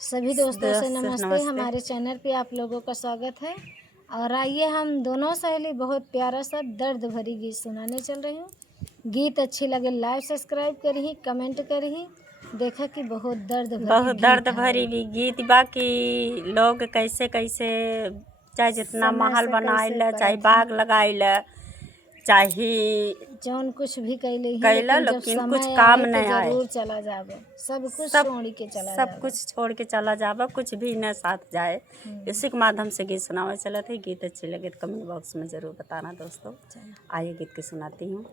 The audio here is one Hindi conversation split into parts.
सभी दोस्तों से नमस्ते। हमारे चैनल पे आप लोगों का स्वागत है। और आइए हम दोनों सहेली बहुत प्यारा सा दर्द भरी गीत सुनाने चल रही हूँ। गीत अच्छी लगे लाइक सब्सक्राइब करिए, कमेंट करिए। देखा कि बहुत दर्द भरी भी गीत बाकी लोग कैसे कैसे चाहे जितना महल बनाइल चाहे बाग लगाइल चाहे जौन कुछ भी कैले लेकिन कुछ काम नहीं आए। जरूर चला जावे, सब कुछ छोड़ के चला जावे, कुछ भी न साथ जाए। इसी के माध्यम से गीत सुनावे चलत है। गीत अच्छी लगे तो कमेंट बॉक्स में ज़रूर बताना दोस्तों। आइए गीत की सुनाती हूँ।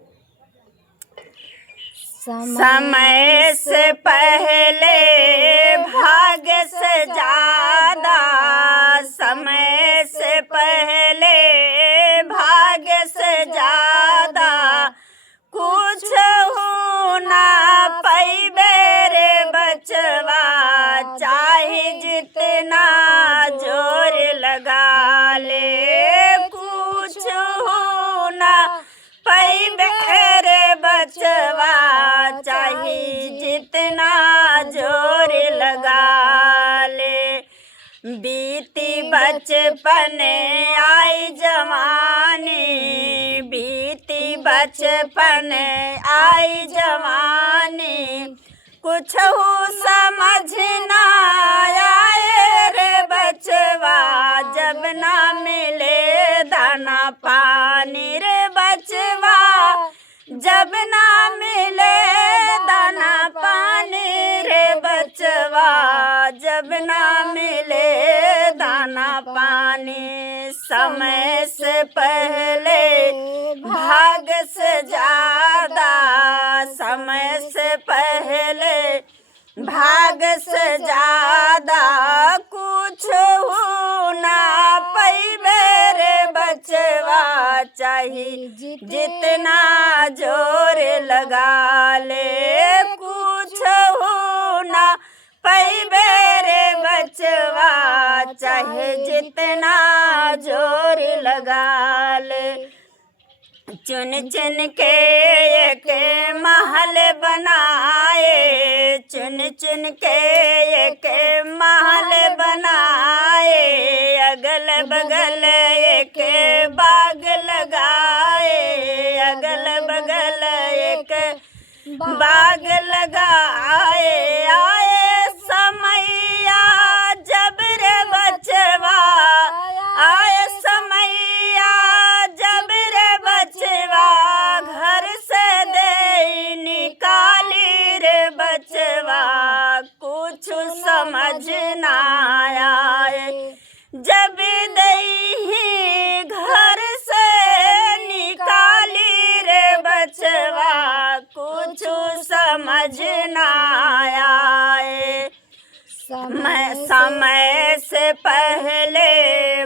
समय से पहले भाग्य से ज़्यादा, समय से पहले भाग्य से ज़्यादा कुछ होना पैबे रे बचवा, चाहे जितना जोर लगा ले कुछ होना पैबे रे बचवा, चाहे जितना जोर लगा ले। बीती बचपन आई जवानी, बीती बचपन आई जवानी, कुछ हो समझ ना आए रे बचवा, जब ना मिले दाना पानी रे बचवा, जब ना मिले दाना पानी रे बचवा, जब ना मिले दाना पानी। समय से पहले भाग्य से ज़्यादा, समय से पहले भाग्य से ज़्यादा कुछ होना पैबे रे बचवा, चाहे जितना जोर लगा ले कुछ होना पैबे रे बचवा, चाहे जितना जोर लगा ले। चुन चुन के एक महल बनाए, चुन चुन के एक महल बनाए, अगल बगल एक बाग लगाए, अगल बगल एक बाग लगाए। आए समैया जब रे बचवा, आए समैया जब रे बचवा, घर से दे निकाली रे बचवा, कुछ समझ ना आए। जब दही घर से निकाली रे बचवा, कुछ समझ ना आए। समय से पहले